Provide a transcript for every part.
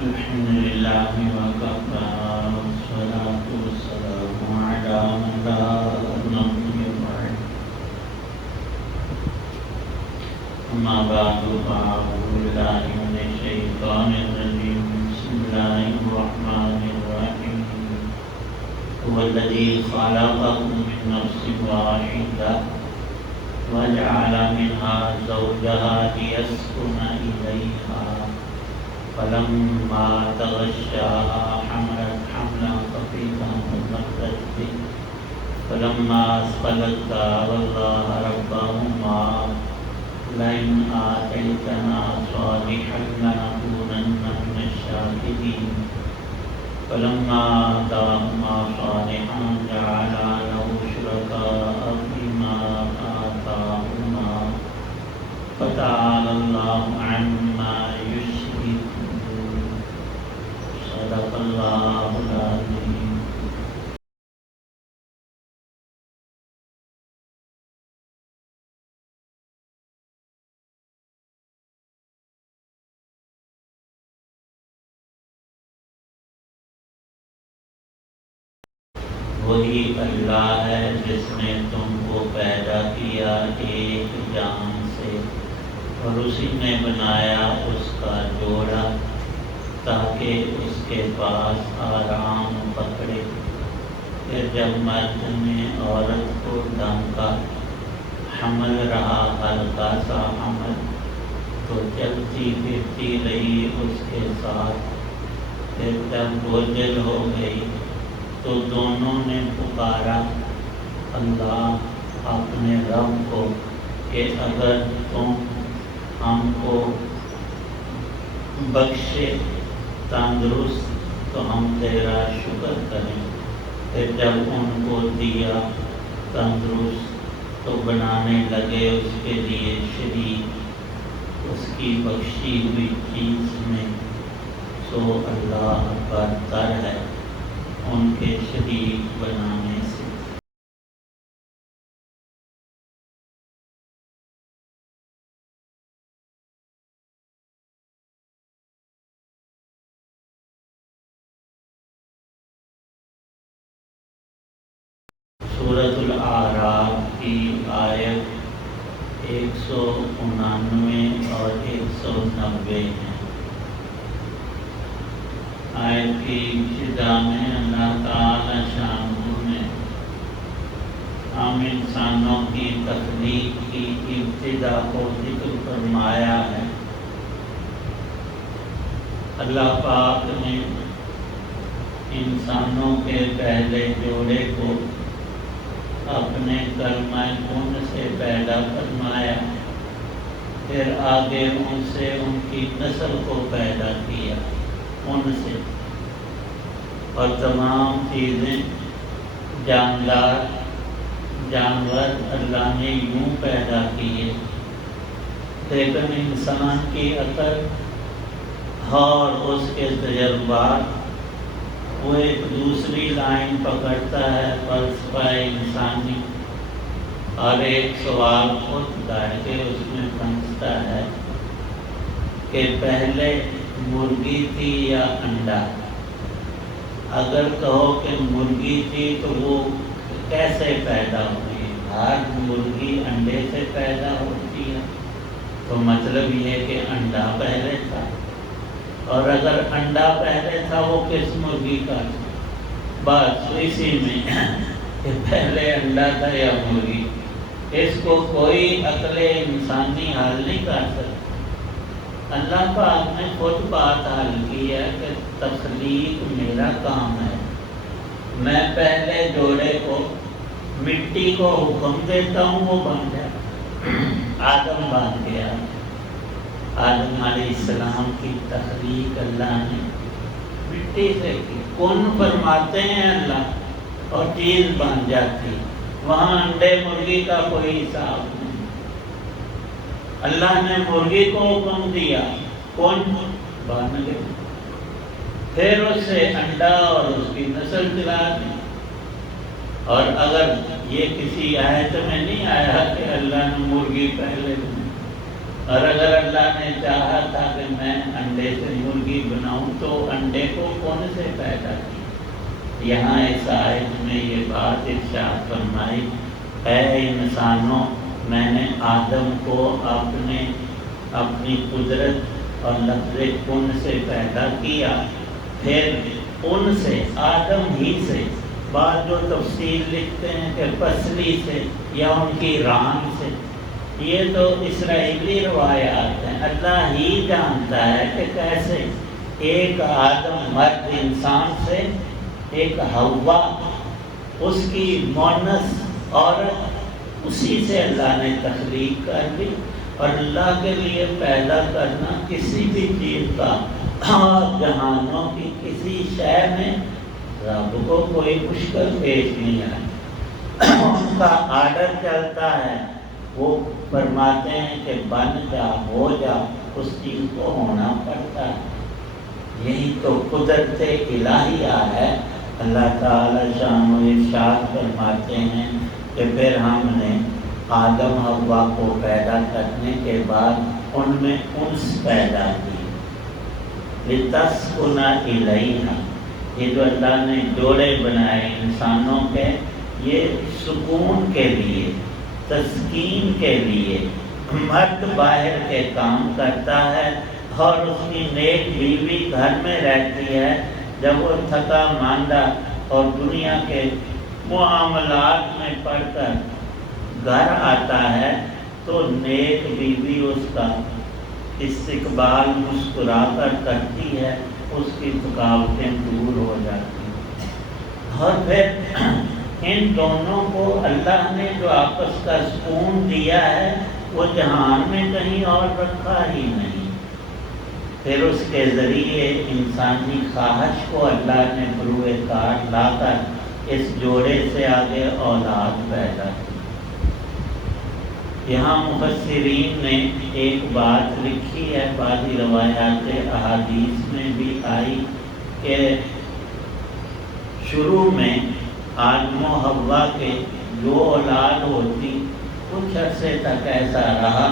الحمد لله وكفى والصلاة والسلام على من لا نبي بعد أما بعد فأعوذ بالله من الشيطان الرجيم بسم الله الرحمن الرحيم هو الذي خلقكم من نفس واحدة وجعل منها زوجها ليسكن إليها فلما تغشاها حملت حملا خفيفا فمرت به فلما أثقلت دعوا الله ربهما لئن آتيتنا صالحا لنكونن من الشاكرين فلما آتاهما صالحا جعلا له شركاء فيما آتاهما فتعالى الله عما يشركون صدق الله العظيم. وہی اللہ ہے جس نے تم کو پیدا کیا ایک جان سے اور اسی نے بنایا اس کا جوڑا تاکہ اس کے پاس آرام پکڑے. پھر جب مرد نے عورت کو ڈھانکا حمل رہا ہلکا سا حمل تو چلتی پھرتی رہی اس کے ساتھ. پھر جب بوجھل ہو گئی تو دونوں نے پکارا اللہ اپنے رب کو کہ اگر تم ہم کو بخشے تندرست تو ہم تیرا شکر کریں. پھر جب ان کو دیا تندرست تو بنانے لگے اس کے لیے شریک اس کی بخشی ہوئی چیز میں. سو اللہ برتر ہے ان کے شریک بنانے سے. سورۃ الاعراف کی آیت 199 اور 190 ہیں. آیت کی ابتدا میں اللہ تعالی شان نے عام انسانوں کی تخلیق کی ابتدا کو ذکر فرمایا ہے. اللہ پاک نے انسانوں کے پہلے جوڑے کو اپنے کلمہ کن سے پیدا فرمایا. پھر آگے ان سے ان کی نسل کو پیدا کیا ان سے. اور تمام چیزیں جانور اللہ نے یوں پیدا کیے. لیکن انسان کی عقل اور اس کے تجربات وہ ایک دوسری لائن پکڑتا ہے فلسفہ انسانی اور ایک سوال خود کر کے اس میں پھنستا ہے کہ پہلے مرغی تھی یا انڈا. اگر کہو کہ مرغی تھی تو وہ کیسے پیدا ہوئی؟ ہر مرغی انڈے سے پیدا ہوتی ہے تو مطلب یہ کہ انڈا پہلے تھا. اور اگر انڈا پہلے تھا وہ کس مرغی کا تھا؟ بس اسی میں کہ پہلے انڈا تھا یا مرغی. اس کو کوئی عقل انسانی حل نہیں کر سکتا. اللہ پاک نے خود بات حل کی ہے کہ تخلیق میرا کام ہے. میں پہلے جوڑے کو مٹی کو حکم دیتا ہوں وہ بن جائے. آدم بن گیا. آدم علیہ السلام کی تخلیق اللہ نے مٹی سے کی. کن فرماتے ہیں اللہ اور چیز بن جاتی. وہاں انڈے مرغی کا کوئی حساب نہیں. اللہ نے مرغی کو حکم دیا کون بن گئی. پھر اس سے انڈا اور اس کی نسل چلا دی. اور اگر یہ کسی آیت میں نہیں آیا کہ اللہ نے مرغی پہلے اور اگر اللہ نے چاہا تھا کہ میں انڈے سے مرغی بناؤں تو انڈے کو کون سے پیدا کیا؟ یہاں اس آیت میں یہ بات ارشاد فرمائی، اے انسانوں، میں نے آدم کو اپنی قدرت اور لفظ کن سے پیدا کیا، پھر ان سے، آدم ہی سے، بعض جو تفسیر لکھتے ہیں کہ پسلی سے یا ان کی ران سے، یہ تو اسرائیلی روایات ہیں۔ اللہ ہی جانتا ہے کہ کیسے ایک آدم مرد انسان سے، ایک حوا اس کی مونس عورت، اسی سے اللہ نے تخلیق کر دی۔ اور اللہ کے لیے پیدا کرنا کسی بھی چیز کا، جہانوں کی کسی شے میں رب کو کوئی مشکل پیش نہیں آئی، ان کا آرڈر چلتا ہے، وہ فرماتے ہیں کہ بن جا، ہو جا، اس چیز کو ہونا پڑتا ہے۔ یہی تو قدرت الہیہ ہے۔ اللہ تعالی شان و ارشاد فرماتے ہیں کہ پھر ہم نے آدم حوا کو پیدا کرنے کے بعد ان میں انس پیدا کی، لتسکن الیہا، یہ جو اللہ نے جوڑے بنائے انسانوں کے، یہ سکون کے لیے، تسکین کے لیے۔ مرد باہر کے کام کرتا ہے اور اس کی نیک بیوی گھر میں رہتی ہے، جب وہ تھکا ماندہ اور دنیا کے معاملات میں پڑ کر گھر آتا ہے تو نیک بیوی اس کا استقبال مسکرا کر کرتی ہے، اس کی تھکاوٹیں دور ہو جاتی ہیں۔ اور پھر ان دونوں کو اللہ نے جو آپس کا سکون دیا ہے وہ جہان میں کہیں اور رکھا ہی نہیں۔ پھر اس کے ذریعے انسانی خواہش کو اللہ نے بروئے کار لا کر اس جوڑے سے آگے اولاد پیدا کی۔ یہاں مفسرین نے ایک بات لکھی ہے، بعضی روایات احادیث میں بھی آئی کہ شروع میں آدم و حوا کے جو اولاد ہوتی، کچھ عرصے تک ایسا رہا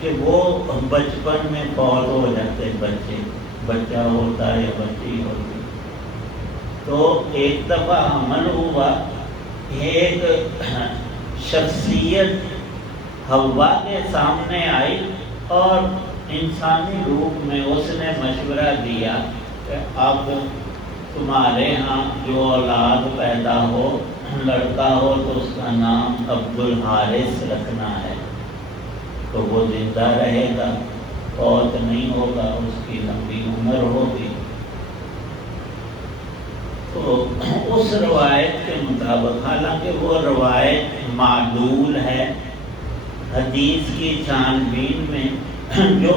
کہ وہ بچپن میں فوت ہو جاتے، بچہ ہوتا یا بچی ہوتی۔ تو ایک دفعہ حمل ہوا، ایک شخصیت حوا کے سامنے آئی اور انسانی روپ میں اس نے مشورہ دیا کہ اب تمہارے ہاں جو اولاد پیدا ہو، لڑکا ہو تو اس کا نام عبدالحارث رکھنا ہے، تو وہ زندہ رہے گا، فوت نہیں ہوگا، اس کی لمبی عمر ہوگی۔ تو اس روایت کے مطابق، حالانکہ وہ روایت معلول ہے، حدیث کی چھان بین میں جو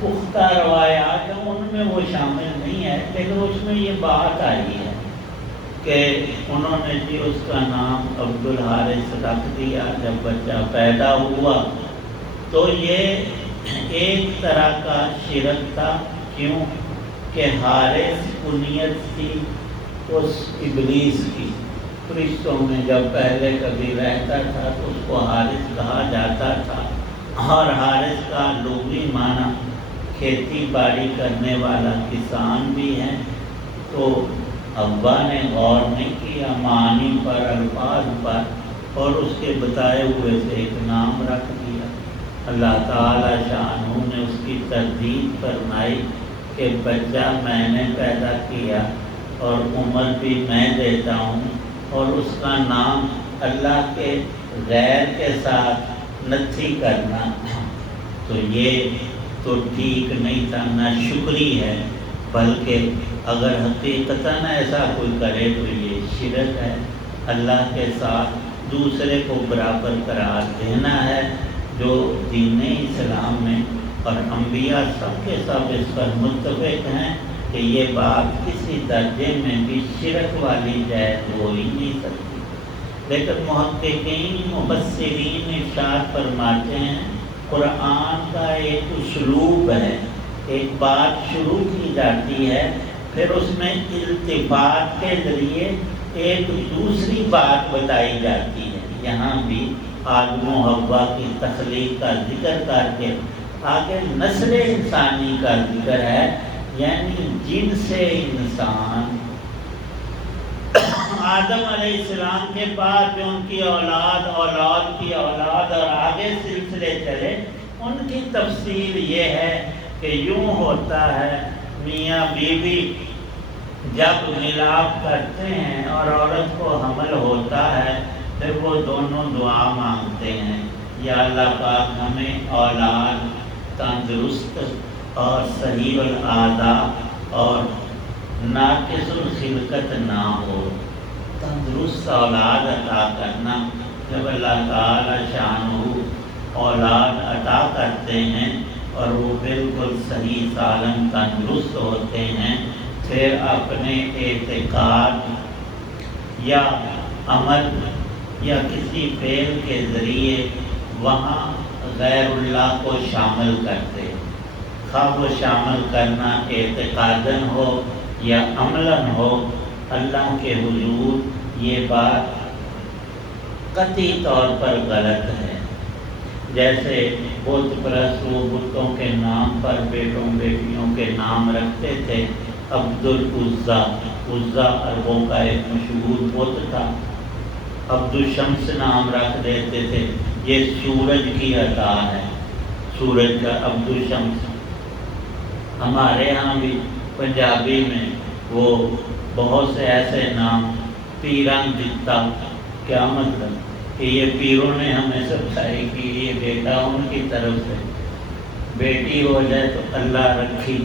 پختہ روایات ہیں ان میں وہ شامل نہیں ہے، لیکن اس میں یہ بات آئی ہے کہ انہوں نے جی اس کا نام عبدالحارث رکھ دیا جب بچہ پیدا ہوا۔ تو یہ ایک طرح کا شرک تھا، کیوں کہ حارث کنیت تھی اس ابلیس کی۔ فرشتوں میں جب پہلے کبھی رہتا تھا تو اس کو حارث کہا جاتا تھا، اور حارث کا لغوی معنی کھیتی باڑی کرنے والا کسان بھی ہے۔ تو ابا نے غور نہیں کیا معانی پر، الفاظ پر، اور اس کے بتائے ہوئے سے ایک نام رکھ دیا۔ اللہ تعالی شانہ نے اس کی تردید فرمائی کہ بچہ میں نے پیدا کیا اور عمر بھی میں دیتا ہوں، اور اس کا نام اللہ کے غیر کے ساتھ نتھی کرنا تو یہ تو ٹھیک نہیں تھا، نہ شکری ہے، بلکہ اگر حقیقتاً ایسا کوئی کرے تو یہ شرک ہے، اللہ کے ساتھ دوسرے کو برابر قرار دینا ہے، جو دین اسلام میں اور انبیاء سب کے سب اس پر متفق ہیں کہ یہ بات کسی درجے میں بھی شرک والی جائز ہو ہی نہیں سکتی۔ لیکن محققین مفسرین ارشاد فرماتے ہیں قرآن کا ایک اسلوب ہے، ایک بات شروع کی جاتی ہے، پھر اس میں التفات کے ذریعے ایک دوسری بات بتائی جاتی ہے۔ یہاں بھی آدم و حوا کی تخلیق کا ذکر کر کے آگے نسل انسانی کا ذکر ہے، یعنی جن سے انسان آدم علیہ السلام کے بعد جو ان کی اولاد، اولاد کی اولاد اور آگے سلسلے چلے، ان کی تفصیل یہ ہے کہ یوں ہوتا ہے، میاں بیوی جب ملاپ کرتے ہیں اور عورت کو حمل ہوتا ہے، پھر وہ دونوں دعا مانگتے ہیں، یا اللہ پاک ہمیں اولاد تندرست اور صحیح الاعضاء اور ناقص الخلقت نہ ہو، تندرست اولاد عطا کرنا۔ جب اللہ تعالی شانہ اولاد عطا کرتے ہیں اور وہ بالکل صحیح سالم تندرست ہوتے ہیں، پھر اپنے اعتقاد یا عمل یا کسی فعل کے ذریعے وہاں غیر اللہ کو شامل کرتے، خواہ وہ شامل کرنا اعتقاداً ہو یا عملاً ہو، اللہ کے حضور یہ بات قطعی طور پر غلط ہے۔ جیسے بت پرست وہ بتوں کے نام پر بیٹوں بیٹیوں کے نام رکھتے تھے، عبد العزا، عزا عربوں کا ایک مشہور بت تھا، عبد الشمس نام رکھ دیتے تھے، یہ سورج کی عطا ہے، سورج کا عبد الشمس۔ ہمارے ہاں بھی پنجابی میں وہ بہت سے ایسے نام، پیران جتا، کیا مطلب کہ یہ پیروں نے ہمیں سبسائی کی، یہ بیٹا ان کی طرف سے، بیٹی ہو جائے تو اللہ رکھی،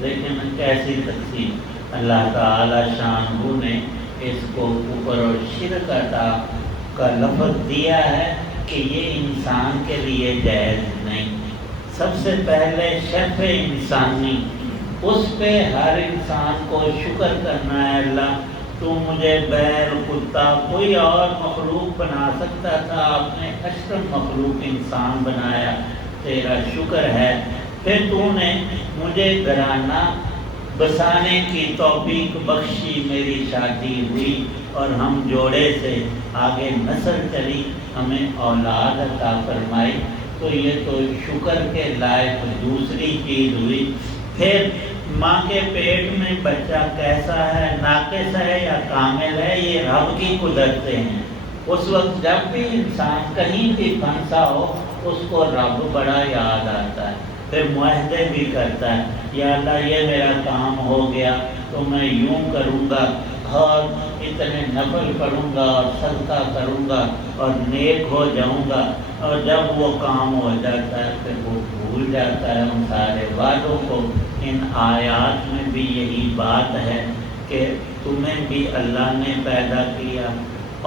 لیکن کیسی تقسیم۔ اللہ تعالی شانہ نے اس کو کفر اور شرک عطا کا لفظ دیا ہے کہ یہ انسان کے لیے جائز نہیں۔ سب سے پہلے شرف انسانی، اس پہ ہر انسان کو شکر کرنا ہے، اللہ تو مجھے بیل، کتا، کوئی اور مخلوق بنا سکتا تھا، آپ نے اشرف مخلوق انسان بنایا، تیرا شکر ہے۔ پھر تو نے مجھے گھرانہ بسانے کی توفیق بخشی، میری شادی ہوئی اور ہم جوڑے سے آگے نسل چلی، ہمیں اولاد عطا فرمائی، تو یہ تو شکر کے لائق دوسری چیز ہوئی۔ پھر ماں کے پیٹ میں بچہ کیسا ہے، ناقص ہے یا کامل ہے، یہ رب کی قدرتیں ہیں۔ اس وقت جب بھی انسان کہیں بھی پھنسا ہو، اس کو رب بڑا یاد آتا ہے، پھر معاہدے بھی کرتا ہے، یا اللہ یہ میرا کام ہو گیا تو میں یوں کروں گا اور اتنے نفل پڑھوں گا اور صدقہ کروں گا اور نیک ہو جاؤں گا، اور جب وہ کام ہو جاتا ہے پھر وہ بھول جاتا ہے ان سارے وعدوں کو۔ ان آیات میں بھی یہی بات ہے کہ تمہیں بھی اللہ نے پیدا کیا،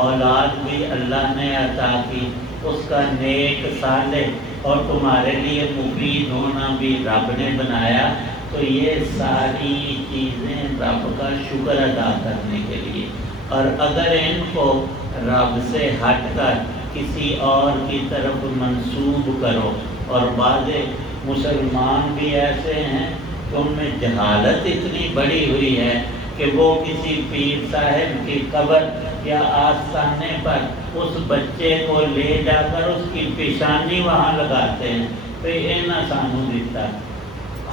اولاد بھی اللہ نے عطا کی، اس کا نیک صالح اور تمہارے لیے مفید ہونا بھی رب نے بنایا، تو یہ ساری چیزیں رب کا شکر ادا کرنے کے لیے۔ اور اگر ان کو رب سے ہٹ کر کسی اور کی طرف منسوب کرو، اور بعض مسلمان بھی ایسے ہیں کہ ان میں جہالت اتنی بڑی ہوئی ہے کہ وہ کسی پیر صاحب کی قبر یا آستانے پر اس بچے کو لے جا کر اس کی پیشانی وہاں لگاتے ہیں، تو یہ نہ سانو دیتا۔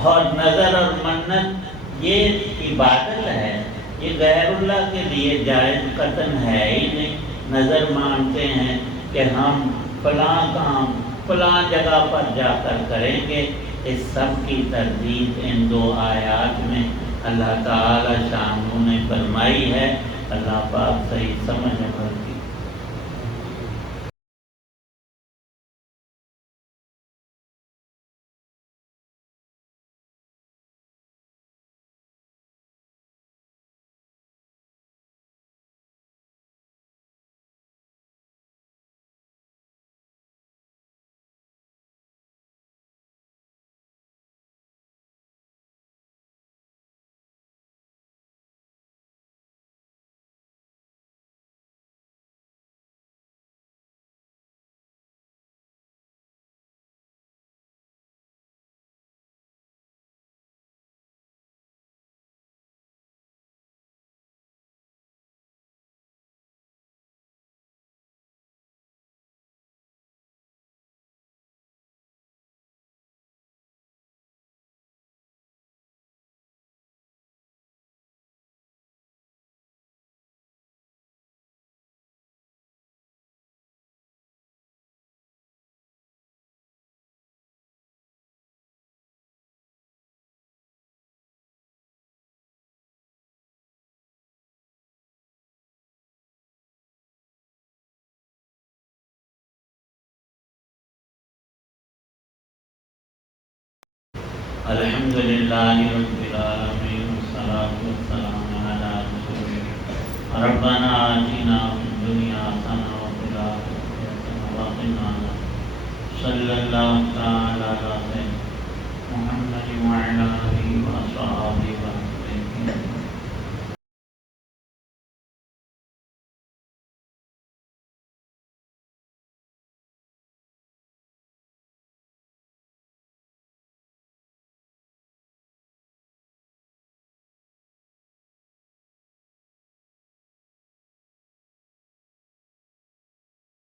اور نظر اور منت یہ عبادت ہے، یہ غیر اللہ کے لیے جائز قطعاً ہے ہی نہیں۔ نظر مانتے ہیں کہ ہم فلاں کام فلاں جگہ پر جا کر کریں گے، اس سب کی تردید ان دو آیات میں اللہ تعالی شانہ نے فرمائی ہے۔ اللہ پاک صحیح سمجھ عمل کی۔ الحمدللہ رب العالمین والصلاة والسلام علی رسول ربنا آتنا فی الدنیا حسنہ وفی الآخرۃ حسنہ وقنا عذاب النار صلی اللہ تعالی علی سیدنا محمد